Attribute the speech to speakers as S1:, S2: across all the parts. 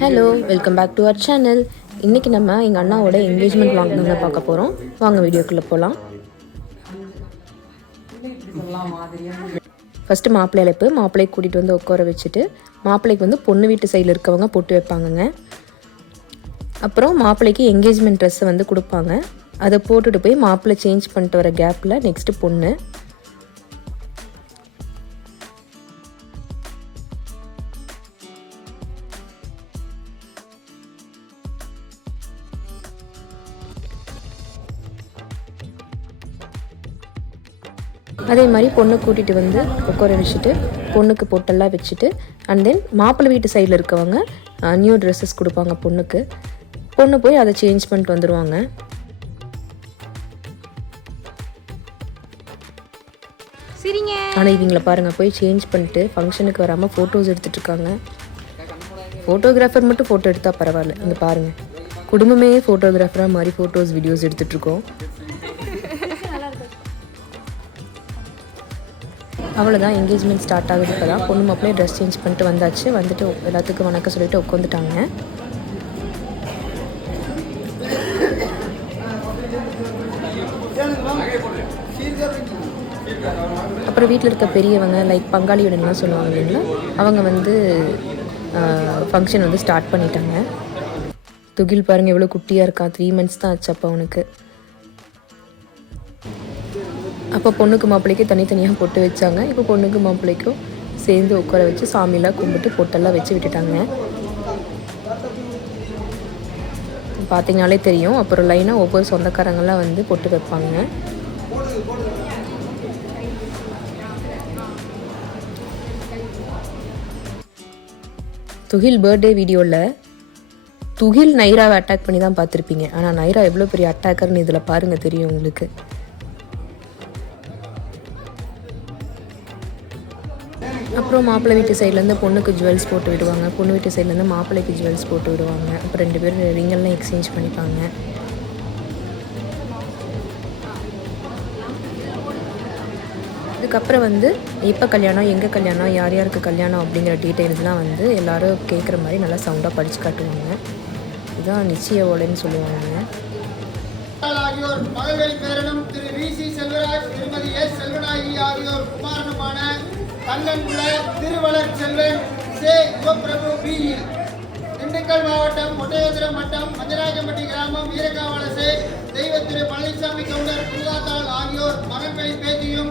S1: Hello welcome back to our channel இன்றைக்கி நம்ம எங்கள் அண்ணாவோட என்கேஜ்மெண்ட் வாங்கினதை பார்க்க போகிறோம் வாங்க வீடியோக்குள்ளே போகலாம் ஃபஸ்ட்டு மாப்பிள்ளை அழைப்பு. மாப்பிள்ளையை கூட்டிகிட்டு வந்து உட்கார வச்சுட்டு மாப்பிள்ளைக்கு வந்து பொண்ணு வீட்டு சைடில் இருக்கவங்க பொட்டு வைப்பாங்கங்க. அப்புறம் மாப்பிள்ளைக்கு என்கேஜ்மெண்ட் ட்ரெஸ்ஸை வந்து கொடுப்பாங்க. அதை போட்டுட்டு போய் மாப்பிள்ளை சேஞ்ச் பண்ணிட்டு வர கேப்பில் நெக்ஸ்ட்டு பொண்ணு. அதே மாதிரி பொண்ணை கூட்டிகிட்டு வந்து உட்கார வச்சுட்டு பொண்ணுக்கு பொட்டெல்லாம் வச்சுட்டு அண்ட் தென் மாப்பிள்ளை வீட்டு சைடில் இருக்கவங்க நியூ ட்ரெஸ்ஸஸ் கொடுப்பாங்க பொண்ணுக்கு. பொண்ணு போய் அதை சேஞ்ச் பண்ணிட்டு வந்துடுவாங்க
S2: சரிங்க.
S1: ஆனால் இவங்கள பாருங்கள் போய் சேஞ்ச் பண்ணிட்டு ஃபங்க்ஷனுக்கு வராமல் ஃபோட்டோஸ் எடுத்துட்டு இருக்காங்க. ஃபோட்டோகிராஃபர் மட்டும் ஃபோட்டோ எடுத்தால் பரவாயில்ல. இங்கே பாருங்கள் குடும்பமே ஃபோட்டோகிராஃபராக மாதிரி ஃபோட்டோஸ் வீடியோஸ் எடுத்துட்ருக்கோம் அவ்வளோதான் என்கேஜ்மெண்ட் ஸ்டார்ட் ஆகுது இப்போ தான் பொண்ணு மாப்பிள்ளை ட்ரெஸ் சேஞ்ச் பண்ணிட்டு வந்தாச்சு. வந்துட்டு எல்லாத்துக்கும் வணக்கம் சொல்லிட்டு உட்காந்துட்டாங்க. அப்புறம் வீட்டில் இருக்க பெரியவங்க லைக் பங்காளியுடன்லாம் சொல்லுவாங்க இல்லைங்களா? அவங்க வந்து ஃபங்க்ஷன் வந்து ஸ்டார்ட் பண்ணிட்டாங்க. துகில் பாருங்கள் எவ்வளோ குட்டியாக இருக்கா. த்ரீ மந்த்ஸ் தான் ஆச்சு அப்போ அவனுக்கு. அப்போ பொண்ணுக்கு மாப்பிள்ளைக்கு தனித்தனியாக பொட்டு வச்சாங்க. இப்போ பொண்ணுக்கு மாப்பிள்ளைக்கும் சேர்ந்து உட்கார வச்சு சாமியெல்லாம் கும்பிட்டு பொட்டெல்லாம் வச்சு விட்டுட்டாங்க. பார்த்தீங்கனாலே தெரியும். அப்புறம் லைனாக ஒவ்வொரு சொந்தக்காரங்களாம் வந்து பொட்டு வைப்பாங்க. துகில் பர்த்டே வீடியோவில் துகில் நைராவை அட்டாக் பண்ணி தான் பார்த்துருப்பீங்க. ஆனால் நைரா எவ்வளோ பெரிய அட்டாக்கர்னு இதில் பாருங்கள் தெரியும் உங்களுக்கு. அப்புறம் மாப்பிள்ளை வீட்டு சைட்லேருந்து பொண்ணுக்கு ஜுவல்ஸ் போட்டு விடுவாங்க. பொண்ணு வீட்டு சைட்லேருந்து மாப்பிள்ளைக்கு ஜுவல்ஸ் போட்டு விடுவாங்க. அப்புறம் ரெண்டு பேரும் ரிங்கெல்லாம் எக்ஸ்சேஞ்ச் பண்ணிப்பாங்க. இதுக்கப்புறம் வந்து எப்போ கல்யாணம் எங்கே கல்யாணம் யார் யாருக்கு கல்யாணம் அப்படிங்கிற டீட்டெயில்ஸ்லாம் வந்து எல்லோரும் கேட்குற மாதிரி நல்லா சவுண்டாக படித்து காட்டுவாங்க. இதுதான் நிச்சய ஓலைன்னு சொல்லுவாங்க.
S3: ஆகியோர் மகள்வெளி பேரனும் திரு வி சி செல்வராஜ் திருமதி எஸ் செல்வநாயகி ஆகியோர் குமாரனுமான கண்ணன்குள திருவளர் செல்வன் சே. சிவபிரபு பி. திண்டுக்கல் மாவட்டம் ஒட்டயபுரம் மட்டம் மஞ்சராஜம்பட்டி கிராமம் வீரகாவலசே தெய்வத்திரு பழனிசாமி கவுண்டர் புல்லாத்தாள் ஆகியோர் மகன்வெளி பேத்தியும்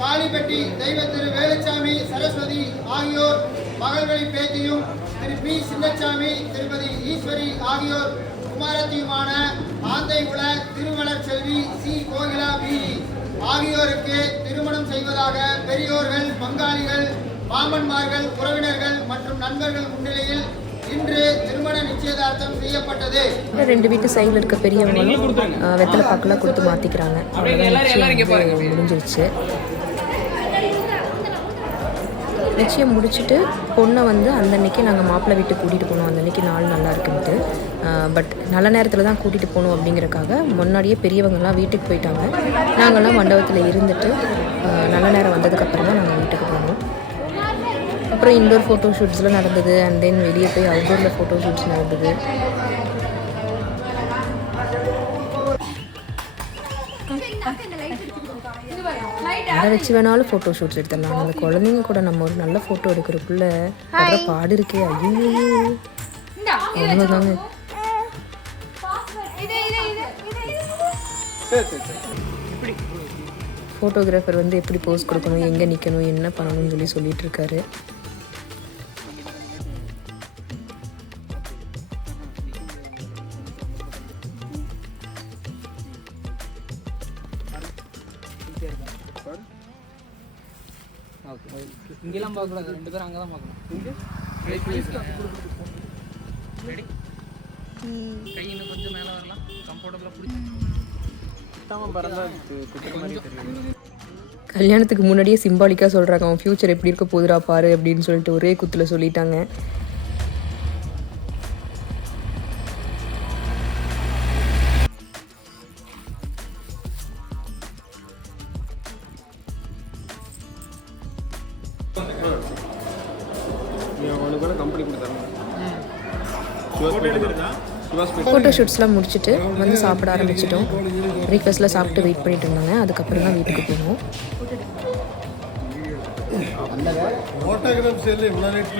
S3: காளிப்பட்டி தெய்வ திரு வேலுச்சாமி சரஸ்வதி ஆகியோர் மகள்களின் பேத்தியும் திரு பி. சின்னச்சாமி திருமதி ஈஸ்வரி ஆகியோர் குமாரத்தியுமான ஆந்தைக்குள திருமலர் செல்வி சி. கோயில் ஆகியோருக்கு திருமணம் செய்வதாக பெரியோர்கள் பங்காளிகள் மாமன்மார்கள் உறவினர்கள் மற்றும் நண்பர்கள் முன்னிலையில் இன்று திருமண நிச்சயதார்த்தம் செய்யப்பட்டது.
S1: ரெண்டு வீட்டு சைடில் இருக்க பெரியவங்களும் வெத்தலை பாக்கெல்லாம் கொடுத்து மாற்றிக்கிறாங்க நிச்சயம் முடிஞ்சிருச்சு. நிச்சயம் முடிச்சுட்டு பொண்ணை வந்து அந்த அன்னைக்கு நாங்கள் மாப்பிள்ளை வீட்டுக்கு கூட்டிகிட்டு போனோம். அந்த அன்னைக்கு நாள் நல்லா இருக்குன்ட்டு. பட் நல்ல நேரத்தில் தான் கூட்டிகிட்டு போகணும் அப்படிங்கிறக்காக முன்னாடியே பெரியவங்கலாம் வீட்டுக்கு போயிட்டாங்க. நாங்கள்லாம் மண்டபத்தில் இருந்துட்டு நல்ல நேரம் வந்ததுக்கப்புறம் தான் நாங்கள் வீட்டுக்கு போனோம். அப்புறம் இன்டோர் ஃபோட்டோ ஷூட்ஸ்லாம் நடந்தது. அண்ட் தென் வெளியே போய் அவுட்டோரில் ஃபோட்டோ ஷூட்ஸ் நடந்தது. அதை வச்சு வேணாலும் ஃபோட்டோ ஷூட்ஸ் எடுத்துடலாம். அந்த குழந்தைங்க கூட நம்ம ஒரு நல்ல ஃபோட்டோ எடுக்கிறதுக்குள்ள அவ்வளோ பாடு இருக்கே. ஐயோ அவ்வளோதாங்க ஃபோட்டோகிராஃபர் வந்து எப்படி போஸ் கொடுக்கணும் எங்கே நிற்கணும் என்ன பண்ணணும்னு சொல்லி சொல்லிட்டு இருக்காரு.
S4: இங்கெல்லாம் பார்க்கக்கூடாது ரெண்டு பேரும் அங்கே தான் பார்க்கணும் ரெடி கை இன்னும் கொஞ்சம் மேலே வரலாம் கம்ஃபர்டபுளாக பிடிச்சி
S1: கல்யாணத்துக்கு முன்னாடியே சிம்பாலிக்காக சொல்கிறாங்க அவன் ஃப்யூச்சர் எப்படி இருக்க போதுடா பாரு அப்படின்னு சொல்லிட்டு ஒரே குத்தில் சொல்லிட்டாங்க.
S5: அவனுக்கு வேணால் கம்பெனி கொடுத்தாங்க
S1: ஃபோட்டோ ஷூட்ஸ்லாம் முடிச்சுட்டு வந்து சாப்பிட ஆரம்பிச்சிட்டோம். பிரேக்ஃபாஸ்ட்லாம் சாப்பிட்டு வெயிட் பண்ணிட்டு இருந்தாங்க. அதுக்கப்புறம் தான் வீட்டுக்கு போனோம்.
S5: செல்லு இவ்வளோ லேட்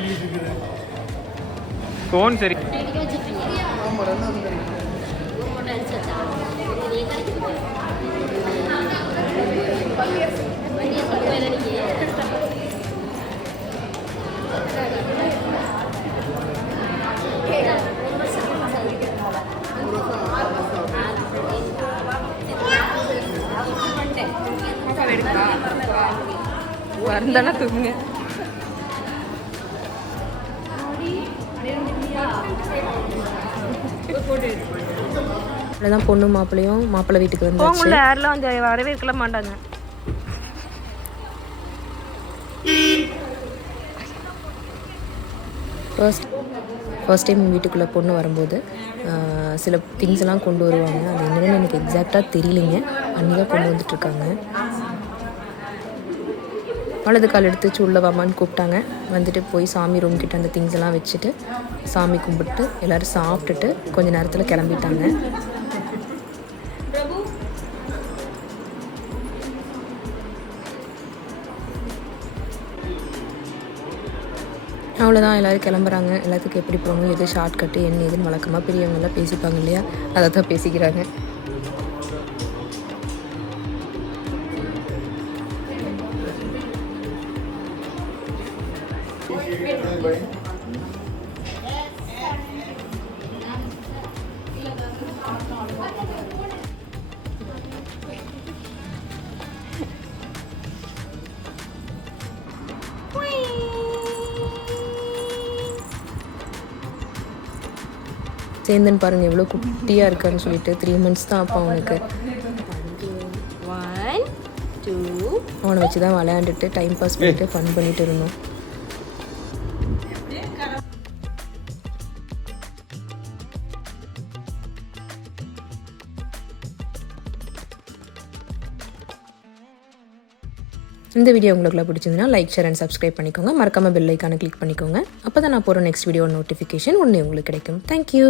S2: வரந்தானே தூங்குங்க.
S1: அவ்வளோதான் பொண்ணு மாப்பிள்ளையும் மாப்பிள்ளை வீட்டுக்கு வந்தாச்சு.
S2: போங்குள்ள யாரெல்லாம் வந்து வரவேற்கல மாட்டாங்க.
S1: ஃபர்ஸ்ட் ஃபர்ஸ்ட் டைம் வீட்டுக்குள்ளே பொண்ணு வரும்போது சில திங்ஸ் எல்லாம் கொண்டு வருவாங்க. அது என்னென்னு எனக்கு எக்ஸாக்டாக தெரியலைங்க. அன்னி தான் கொண்டு வந்துட்டுருக்காங்க வலது கால் எடுத்து வச்சு உள்ள வாமான்னு கூப்பிட்டாங்க. வந்துட்டு போய் சாமி ரூம் கிட்ட அந்த திங்ஸ் எல்லாம் வச்சுட்டு சாமி கும்பிட்டு எல்லோரும் சாப்பிட்டுட்டு கொஞ்ச நேரத்தில் கிளம்பிட்டாங்க. அவ்வளோதான் எல்லோரும் கிளம்புறாங்க. எல்லாத்துக்கும் எப்படி போகணும் எது ஷார்ட்கட்டு என்ன எதுன்னு வழக்கமாக பெரியவங்கெல்லாம் பேசிப்பாங்க இல்லையா? அதை தான் பேசிக்கிறாங்க. சேந்தன் பாருங்க எவ்வளோ குட்டியாக இருக்கான்னு சொல்லிட்டு த்ரீ மந்த்ஸ் தான் அப்போ அவனுக்கு அவனை வச்சு தான் விளையாண்டுட்டு டைம் பாஸ் பண்ணிட்டு ஃபன் பண்ணிட்டு இருந்தோம். இந்த வீடியோ உங்களுக்குள்ள பிடிச்சிருந்தனா லைக் ஷேர் அண்ட் சப்ஸ்கிரைப் பண்ணிக்கோங்க. மறக்காமல் பெல் ஐக்கானை கிளிக் பண்ணிக்கோங்க. அப்போ தான் நான் போகிற நெக்ஸ்ட் வீடியோ நோட்டிஃபிகேஷன் ஒன்று உங்களுக்கு கிடைக்கும். தேங்க்யூ